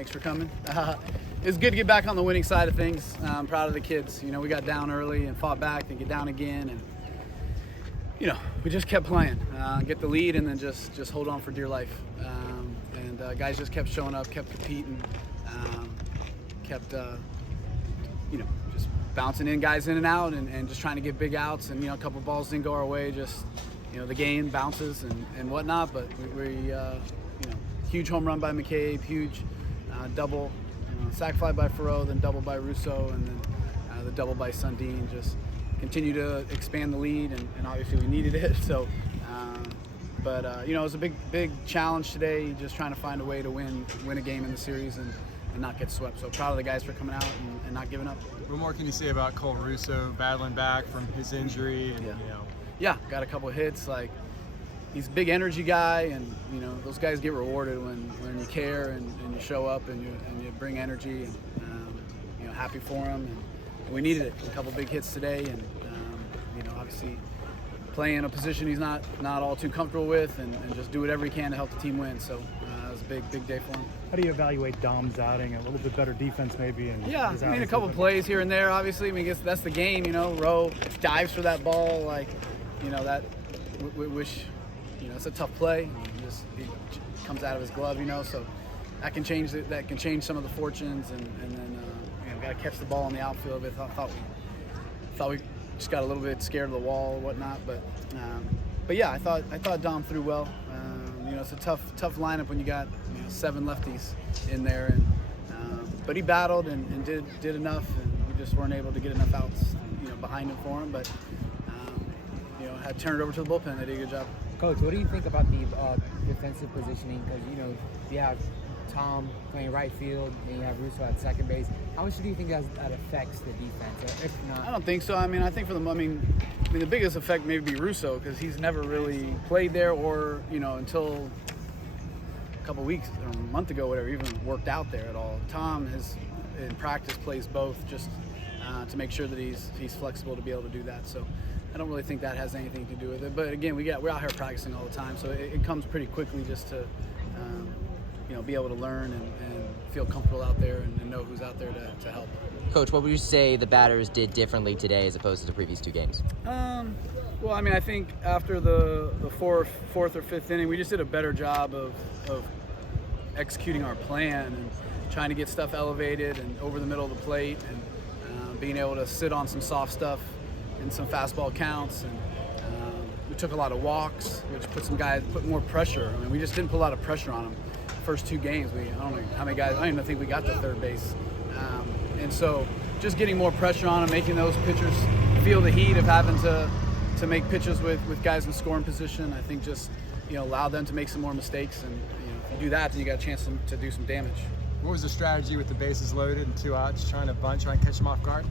Thanks for coming. It's good to get back on the winning side of things. I'm proud of the kids. You know, we got down early and fought back, then get down again, and you know, we just kept playing, get the lead, and then just hold on for dear life. And guys just kept showing up, kept competing, kept you know, just bouncing in guys in and out, and just trying to get big outs. And you know, a couple balls didn't go our way. Just you know, the game bounces and whatnot. But we you know, huge home run by McCabe, huge double, sac fly by Farrow, then double by Russo, and then the double by Sundin. Just continue to expand the lead, and obviously we needed it. So, but you know, it was a big challenge today, just trying to find a way to win a game in the series and not get swept. So proud of the guys for coming out and not giving up. What more can you say about Cole Russo battling back from his injury? And, yeah. You know. Yeah, got a couple of hits. Like, he's a big energy guy, and you know, those guys get rewarded when you care and you show up and you bring energy, and you know, happy for him. And we needed it. A couple big hits today, and you know, obviously playing a position he's not all too comfortable with, and just do whatever he can to help the team win. So it was a big day for him. How do you evaluate Dom's outing? A little bit better defense maybe? And yeah, I mean, a couple plays here and there, obviously. I mean, I guess that's the game, you know. Rowe dives for that ball, like, you know, that we wish, you know, it's a tough play. He comes out of his glove, you know, so that can change some of the fortunes, and then you know, got to catch the ball in the outfield. But thought we just got a little bit scared of the wall or whatnot, but yeah, I thought Dom threw well. You know, it's a tough lineup when you got, you know, 7 lefties in there, and but he battled and did enough, and we just weren't able to get enough outs, you know, behind him for him. But you know, had to turn it over to the bullpen. They did a good job. Coach, what do you think about the defensive positioning? Because, you know, you have Tom playing right field, and you have Russo at second base. How much do you think that affects the defense? Or if not, I don't think so. I mean, I think for I mean, the biggest effect may be Russo, because he's never really played there, or, you know, until a couple weeks or a month ago, whatever, even worked out there at all. Tom has, in practice, plays both, just to make sure that he's flexible to be able to do that. So I don't really think that has anything to do with it. But again, we're out here practicing all the time, so it comes pretty quickly just to you know, be able to learn and feel comfortable out there and know who's out there to help. Coach, what would you say the batters did differently today as opposed to the previous 2 games? Well, I mean, I think after the fourth or fifth inning, we just did a better job of executing our plan and trying to get stuff elevated and over the middle of the plate, and being able to sit on some soft stuff and some fastball counts. And we took a lot of walks, which put more pressure. I mean, we just didn't put a lot of pressure on them. First 2 games, I don't know how many guys, I don't even think we got to third base. And so just getting more pressure on them, making those pitchers feel the heat of having to make pitches with guys in scoring position, I think just, you know, allow them to make some more mistakes. And, you know, if you do that, then you got a chance to do some damage. What was the strategy with the bases loaded and 2 outs, trying to bunt, trying to catch them off guard?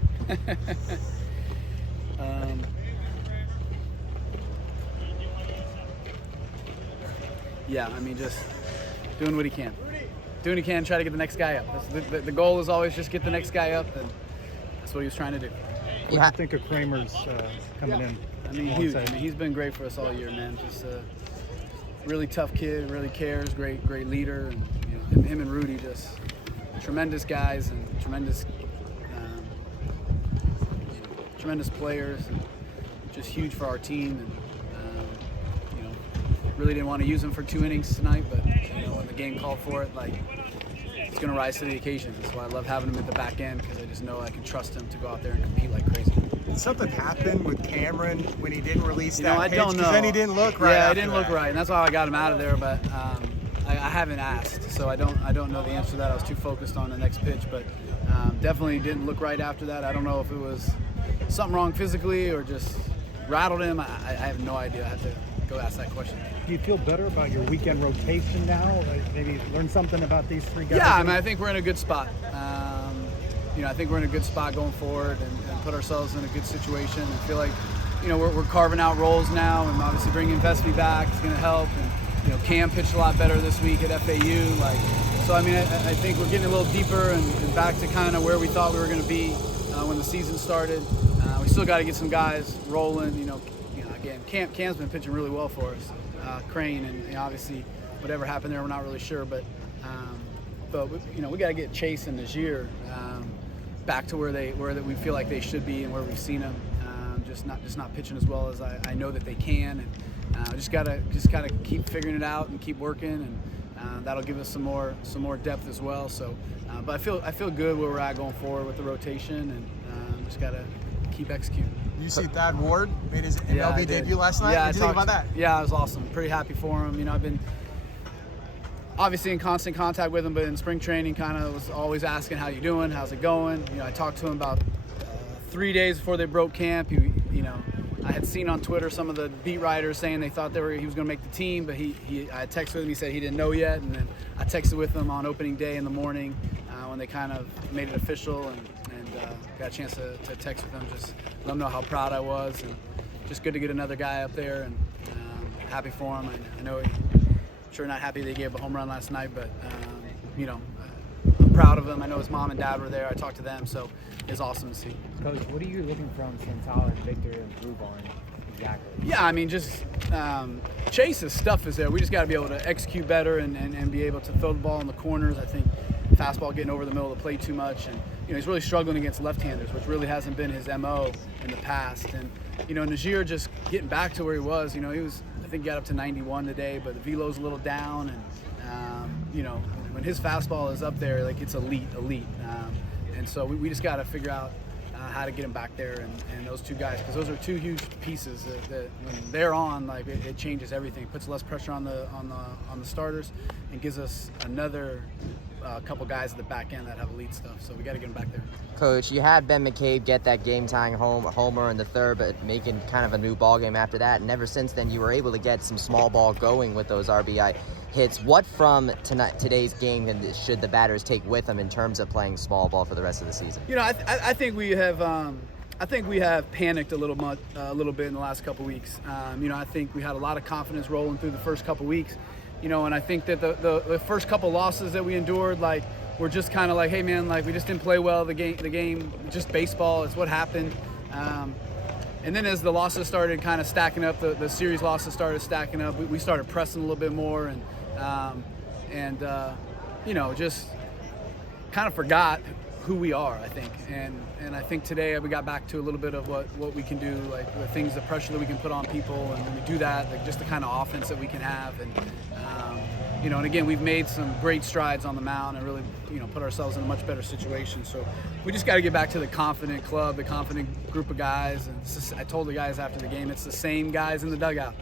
Yeah, I mean, just doing what he can. Try to get the next guy up. The goal is always just get the next guy up, and that's what he was trying to do. What do you think of Kramer's coming in? I mean, huge. I mean, he's been great for us all year, man. Just a really tough kid, really cares, great leader, and you know, him and Rudy, just tremendous guys and tremendous players, and just huge for our team. And you know, really didn't want to use him for 2 innings tonight, but you know, when the game called for it, like, he's going to rise to the occasion. That's why I love having him at the back end, because I just know I can trust him to go out there and compete like crazy. Did something happen with Cameron when he didn't release that I pitch? don't know. Because then he didn't look right. Yeah, I didn't look right, and that's why I got him out of there. But I haven't asked, so I don't know the answer to that. I was too focused on the next pitch, but definitely didn't look right after that. I don't know if it was something wrong physically or just rattled him. I have no idea. I have to go ask that question. Do you feel better about your weekend rotation now? Like, maybe learn something about these 3 guys? Yeah, I mean, I think we're in a good spot. You know, I think we're in a good spot going forward, and put ourselves in a good situation. I feel like, you know, we're carving out roles now, and obviously bringing Vespi back is going to help. And you know, Cam pitched a lot better this week at FAU. Like, so I mean, I think we're getting a little deeper and back to kind of where we thought we were going to be when the season started. We still got to get some guys rolling. You know, again, Cam's been pitching really well for us. Crane, and obviously whatever happened there, we're not really sure, but but we got to get Chase and Najir back to where we feel like they should be and where we've seen them. Just not pitching as well as I know that they can, and just gotta keep figuring it out and keep working, and that'll give us some more depth as well. So, but I feel good where we're at going forward with the rotation, and just gotta keep executing. You see Thad Ward made his MLB debut last night. Yeah, what did you think about that? Yeah, it was awesome. Pretty happy for him. I've been obviously in constant contact with him, but in spring training kind of was always asking how you doing, how's it going. I talked to him about 3 days before they broke camp. I had seen on Twitter some of the beat writers saying they thought he was going to make the team, but I texted with him. He said he didn't know yet, and then I texted with him on opening day in the morning when they kind of made it official, and got a chance to text with him, just let him know how proud I was, and just good to get another guy up there, and happy for him. I know sure not happy they gave a home run last night, but I'm proud of him. I know his mom and dad were there. I talked to them, so it's awesome to see. Coach, what are you looking from Santal and Victor to improve on exactly? Yeah, just Chase's stuff is there. We just got to be able to execute better and be able to throw the ball in the corners. I think fastball getting over the middle of the plate too much, and he's really struggling against left-handers, which really hasn't been his MO in the past. And Najir just getting back to where he was. He was, I think, got up to 91 today, but the velo's a little down, and when his fastball is up there, like, it's elite. And so we just got to figure out how to get him back there, and those two guys, because those are two huge pieces that when they're on, like, it changes everything. It puts less pressure on the starters and gives us another couple guys at the back end that have elite stuff. So we got to get him back there. Coach, you had Ben McCabe get that game-tying homer in the third, but making kind of a new ball game after that. And ever since then, you were able to get some small ball going with those RBI hits. What from today's game should the batters take with them in terms of playing small ball for the rest of the season? I think we have. I think we have panicked a little bit in the last couple weeks. I think we had a lot of confidence rolling through the first couple weeks. And I think that the first couple losses that we endured, like, we're just kind of like, hey man, like, we just didn't play well. The game, just baseball. It's what happened. And then as the losses started kind of stacking up, the series losses started stacking up. We started pressing a little bit more, and just kind of forgot who we are, I think. And I think today we got back to a little bit of what we can do, like the pressure that we can put on people, and when we do that, like, just the kind of offense that we can have. And again, we've made some great strides on the mound and really, put ourselves in a much better situation. So we just got to get back to the confident club, the confident group of guys. And I told the guys after the game, it's the same guys in the dugout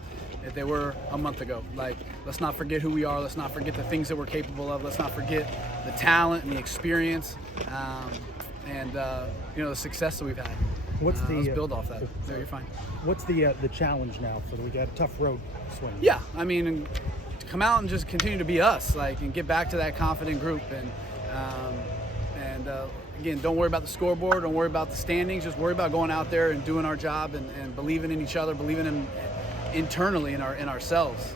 that they were a month ago. Like, let's not forget who we are. Let's not forget the things that we're capable of. Let's not forget the talent and the experience, and the success that we've had. Let's build off that. There, you're fine. What's the challenge now? We got a tough road swing. Yeah, to come out and just continue to be us, like, and get back to that confident group, and again, don't worry about the scoreboard, don't worry about the standings, just worry about going out there and doing our job, and believing in each other, believing in internally in ourselves,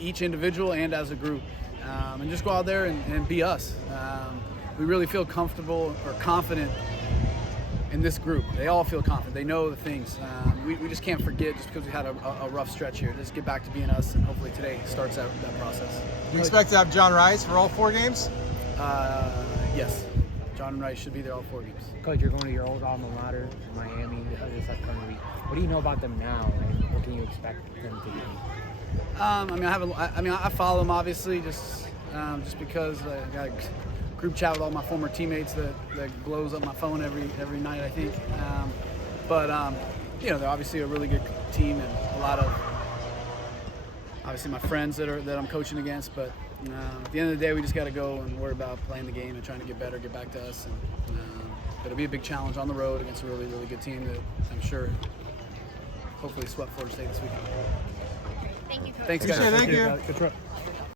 each individual and as a group, and just go out there and be us. We really feel comfortable or confident in this group. They all feel confident. They know the things. We just can't forget, just because we had a rough stretch here. Just get back to being us, and hopefully today starts that process. Do you expect to have John Rice for all 4 games? Yes. John and Rice should be there all 4 games. Coach, you're going to your old alma mater, Miami, this upcoming week. What do you know about them now, and what can you expect them to be? I follow them, obviously, just because I got a group chat with all my former teammates that blows up my phone every night, I think. They're obviously a really good team, and a lot of obviously my friends that I'm coaching against. But at the end of the day, we just got to go and worry about playing the game and trying to get better, get back to us. And it'll be a big challenge on the road against a really, really good team that I'm sure hopefully swept Florida State this weekend. Thank you, Coach. Thanks, guys. Thank you. Good trip.